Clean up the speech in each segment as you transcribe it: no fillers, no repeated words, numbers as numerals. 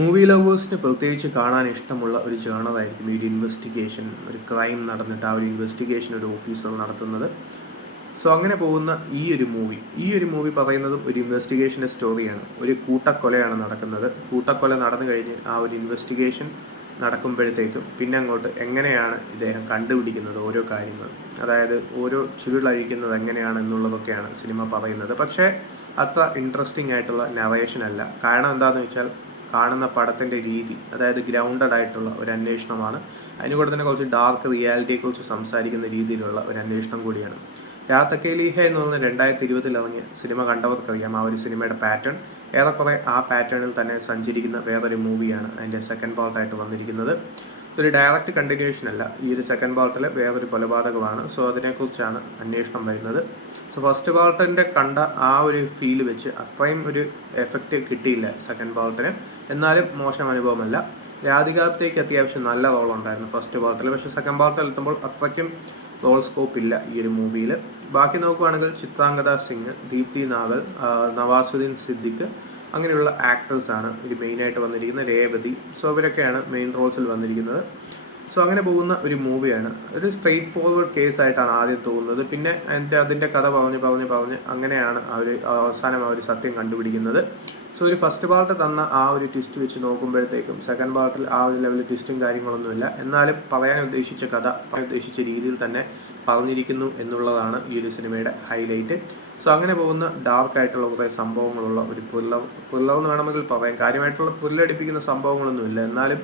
Movie ലവേഴ്സിന് പ്രത്യേകിച്ച് കാണാൻ ഇഷ്ടമുള്ള ഒരു ജേണറായിരിക്കും ഈ ഒരു ഇൻവെസ്റ്റിഗേഷൻ. ഒരു ക്രൈം നടന്നിട്ട് ആ ഒരു ഇൻവെസ്റ്റിഗേഷൻ ഒരു ഓഫീസർ നടത്തുന്നത്. സോ അങ്ങനെ പോകുന്ന ഈ ഒരു മൂവി പറയുന്നതും ഒരു ഇൻവെസ്റ്റിഗേഷൻ്റെ സ്റ്റോറിയാണ്. ഒരു കൂട്ടക്കൊലയാണ് നടക്കുന്നത്. കൂട്ടക്കൊല നടന്നു കഴിഞ്ഞ് ആ ഒരു ഇൻവെസ്റ്റിഗേഷൻ നടക്കുമ്പോഴത്തേക്കും പിന്നെ അങ്ങോട്ട് എങ്ങനെയാണ് ഇദ്ദേഹം കണ്ടുപിടിക്കുന്നത് ഓരോ കാര്യങ്ങൾ, അതായത് ഓരോ ചുരുളഴിക്കുന്നത് എങ്ങനെയാണ് എന്നുള്ളതൊക്കെയാണ് സിനിമ പറയുന്നത്. പക്ഷേ അത്ര ഇൻട്രസ്റ്റിംഗ് ആയിട്ടുള്ള നറേഷൻ അല്ല. കാരണം എന്താണെന്ന് വെച്ചാൽ കാണുന്ന പടത്തിൻ്റെ രീതി, അതായത് ഗ്രൗണ്ടഡ് ആയിട്ടുള്ള ഒരു അന്വേഷണമാണ്. അതിന് കൂടെ തന്നെ കുറച്ച് ഡാർക്ക് റിയാലിറ്റിയെക്കുറിച്ച് സംസാരിക്കുന്ന രീതിയിലുള്ള ഒരു അന്വേഷണം കൂടിയാണ്. രാത് അകേലി ഹൈ എന്ന് പറഞ്ഞ 2020 ഇറങ്ങിയ സിനിമ കണ്ടവർക്കറിയാം ആ ഒരു സിനിമയുടെ പാറ്റേൺ. ഏറെക്കുറെ ആ പാറ്റേണിൽ തന്നെ സഞ്ചരിക്കുന്ന വേറൊരു മൂവിയാണ് അതിൻ്റെ സെക്കൻഡ് പാർട്ടായിട്ട് വന്നിരിക്കുന്നത്. ഒരു ഡയറക്റ്റ് കണ്ടിന്യൂഷൻ അല്ല. ഈ ഒരു സെക്കൻഡ് പാർട്ടിൽ വേറൊരു കൊലപാതകമാണ്. സോ അതിനെക്കുറിച്ചാണ് അന്വേഷണം വരുന്നത്. സോ ഫസ്റ്റ് പാർട്ടിൻ്റെ കണ്ട ആ ഒരു ഫീൽ വെച്ച് അത്രയും ഒരു എഫക്റ്റ് കിട്ടിയില്ല സെക്കൻഡ് പാർട്ടിന്. എന്നാലും മോശം അനുഭവമല്ല. രാധികാപ്തേക്ക് അത്യാവശ്യം നല്ല റോളുണ്ടായിരുന്നു ഫസ്റ്റ് പാർട്ടിൽ. പക്ഷേ സെക്കൻഡ് പാർട്ടിൽ എത്തുമ്പോൾ അത്രയ്ക്കും റോൾ സ്കോപ്പ് ഇല്ല ഈ ഒരു മൂവിയിൽ. ബാക്കി നോക്കുകയാണെങ്കിൽ ചിത്രാംഗദ സിംഗ്, ദീപ്തി നാവൽ, നവാസുദ്ദീൻ സിദ്ദിഖ് അങ്ങനെയുള്ള ആക്ടേഴ്സാണ് ഇത് മെയിനായിട്ട് വന്നിരിക്കുന്നത്. രേവതി, സോ ഇവരൊക്കെയാണ് മെയിൻ റോൾസിൽ വന്നിരിക്കുന്നത്. സോ അങ്ങനെ പോകുന്ന ഒരു മൂവിയാണ്. ഒരു സ്ട്രെയിറ്റ് ഫോർവേഡ് കേസായിട്ടാണ് ആദ്യം തോന്നുന്നത്. പിന്നെ അതിൻ്റെ കഥ പറഞ്ഞ് അങ്ങനെയാണ് അവസാനം ആ ഒരു സത്യം കണ്ടുപിടിക്കുന്നത്. സോ ഒരു ഫസ്റ്റ് പാർട്ട് തന്ന ആ ഒരു ട്വിസ്റ്റ് വെച്ച് നോക്കുമ്പോഴത്തേക്കും സെക്കൻഡ് പാർട്ടിൽ ആ ഒരു ലെവലിൽ ട്വിസ്റ്റും കാര്യങ്ങളൊന്നുമില്ല. എന്നാലും പറയാൻ ഉദ്ദേശിച്ച കഥ ഉദ്ദേശിച്ച രീതിയിൽ തന്നെ പറഞ്ഞിരിക്കുന്നു എന്നുള്ളതാണ് ഈ ഒരു സിനിമയുടെ ഹൈലൈറ്റ്. സോ അങ്ങനെ പോകുന്ന ഡാർക്കായിട്ടുള്ള കുറേ സംഭവങ്ങളുള്ള ഒരു ത്രില്ലർ എന്ന് വേണമെങ്കിൽ പറയാം. കാര്യമായിട്ടുള്ള ത്രില്ലടിപ്പിക്കുന്ന സംഭവങ്ങളൊന്നുമില്ല. എന്നാലും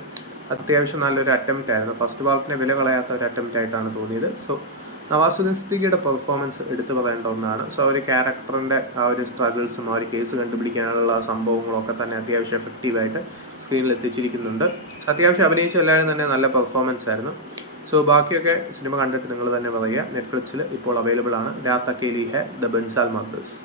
അത്യാവശ്യം നല്ലൊരു അറ്റംപ്റ്റ് ആയിരുന്നു. ഫസ്റ്റ് പാർട്ടിനെ വില കളയാത്ത ഒരു അറ്റംപ്റ്റ് ആയിട്ടാണ് തോന്നിയത്. സോ നവാസുദ്ദീൻ സിദ്ദിഖിയുടെ പെർഫോമൻസ് എടുത്തു പറയേണ്ട ഒന്നാണ്. സോ ഒരു ക്യാരക്ടറിൻ്റെ ആ ഒരു സ്ട്രഗിൾസും ആ ഒരു കേസ് കണ്ടുപിടിക്കാനുള്ള സംഭവങ്ങളൊക്കെ തന്നെ അത്യാവശ്യം എഫക്റ്റീവായിട്ട് സ്ക്രീനിൽ എത്തിച്ചിരിക്കുന്നുണ്ട്. അത്യാവശ്യം അഭിനയിച്ച എല്ലാവരും തന്നെ നല്ല പെർഫോമൻസ് ആയിരുന്നു. സോ ബാക്കിയൊക്കെ സിനിമ കണ്ടിട്ട് നിങ്ങൾ തന്നെ പറയുക. നെറ്റ്ഫ്ലിക്സിൽ ഇപ്പോൾ അവൈലബിൾ ആണ്. രാത് അകേലി ഹൈ, ദ ബൻസാൽ മർഡേഴ്സ്.